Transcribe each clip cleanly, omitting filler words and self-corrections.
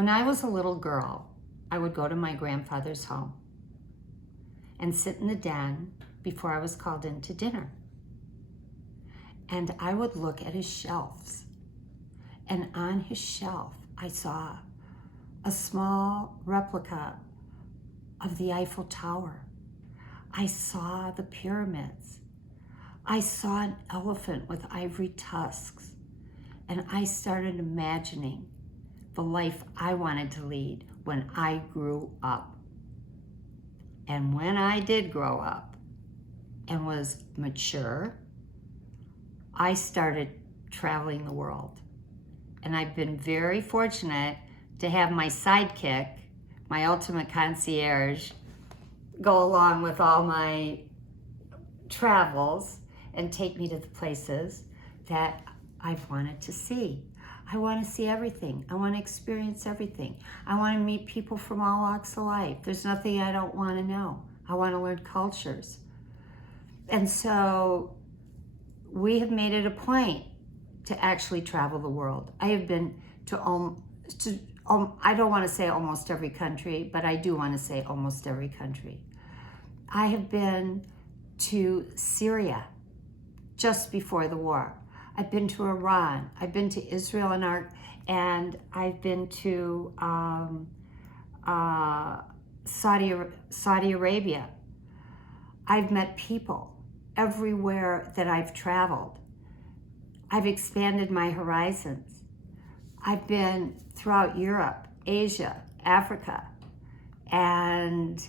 When I was a little girl, I would go to my grandfather's home and sit in the den before I was called in to dinner. And I would look at his shelves. And on his shelf, I saw a small replica of the Eiffel Tower. I saw the pyramids. I saw an elephant with ivory tusks. And I started imagining the life I wanted to lead when I grew up. And when I did grow up and was mature, I started traveling the world. And I've been very fortunate to have my sidekick, my ultimate concierge, go along with all my travels and take me to the places that I've wanted to see. I want to see everything. I want to experience everything. I want to meet people from all walks of life. There's nothing I don't want to know. I want to learn cultures. And so we have made it a point to actually travel the world. I have been to I don't want to say almost every country, but I do want to say almost every country. I have been to Syria just before the war. I've been to Iran. I've been to Israel and I've been to Saudi Arabia. I've met people everywhere that I've traveled. I've expanded my horizons. I've been throughout Europe, Asia, Africa, and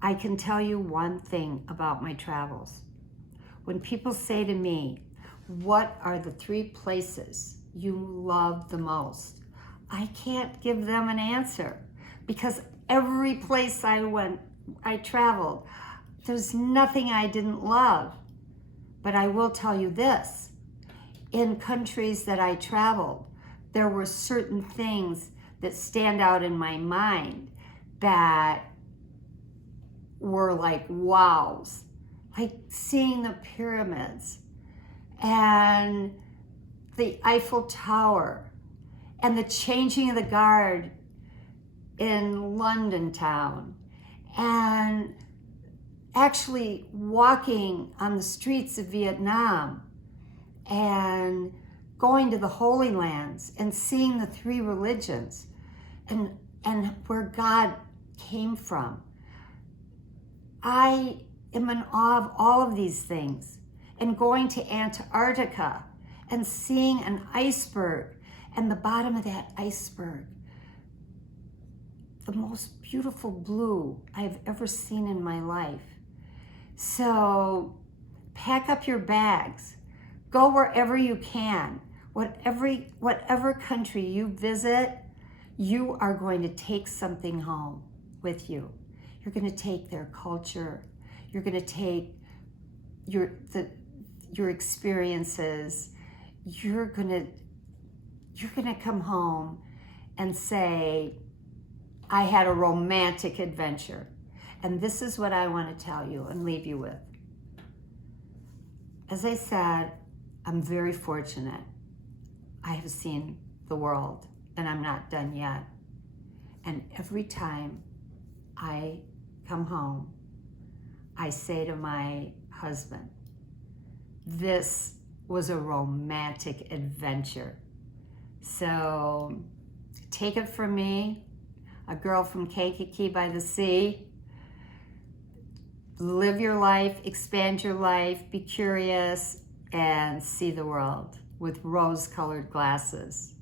I can tell you one thing about my travels. When people say to me, what are the 3 places you love the most? I can't give them an answer because every place I traveled, there's nothing I didn't love. But I will tell you this, in countries that I traveled, there were certain things that stand out in my mind that were like wows, like seeing the pyramids and the Eiffel Tower and the changing of the guard in London town and actually walking on the streets of Vietnam and going to the Holy Lands and seeing the 3 religions and where God came from. I am in awe of all of these things. And going to Antarctica and seeing an iceberg and the bottom of that iceberg, the most beautiful blue I've ever seen in my life. So pack up your bags, go wherever you can. Whatever country you visit, you are going to take something home with you. You're going to take their culture. You're going to take your experiences. You're going to come home and say, I had a romantic adventure. And this is what I want to tell you and leave you with. As I said, I'm very fortunate. I have seen the world and I'm not done yet. And every time I come home, I say to my husband, this was a romantic adventure. So take it from me, a girl from Kankakee by the sea. Live your life, expand your life, be curious, and see the world with rose-colored glasses.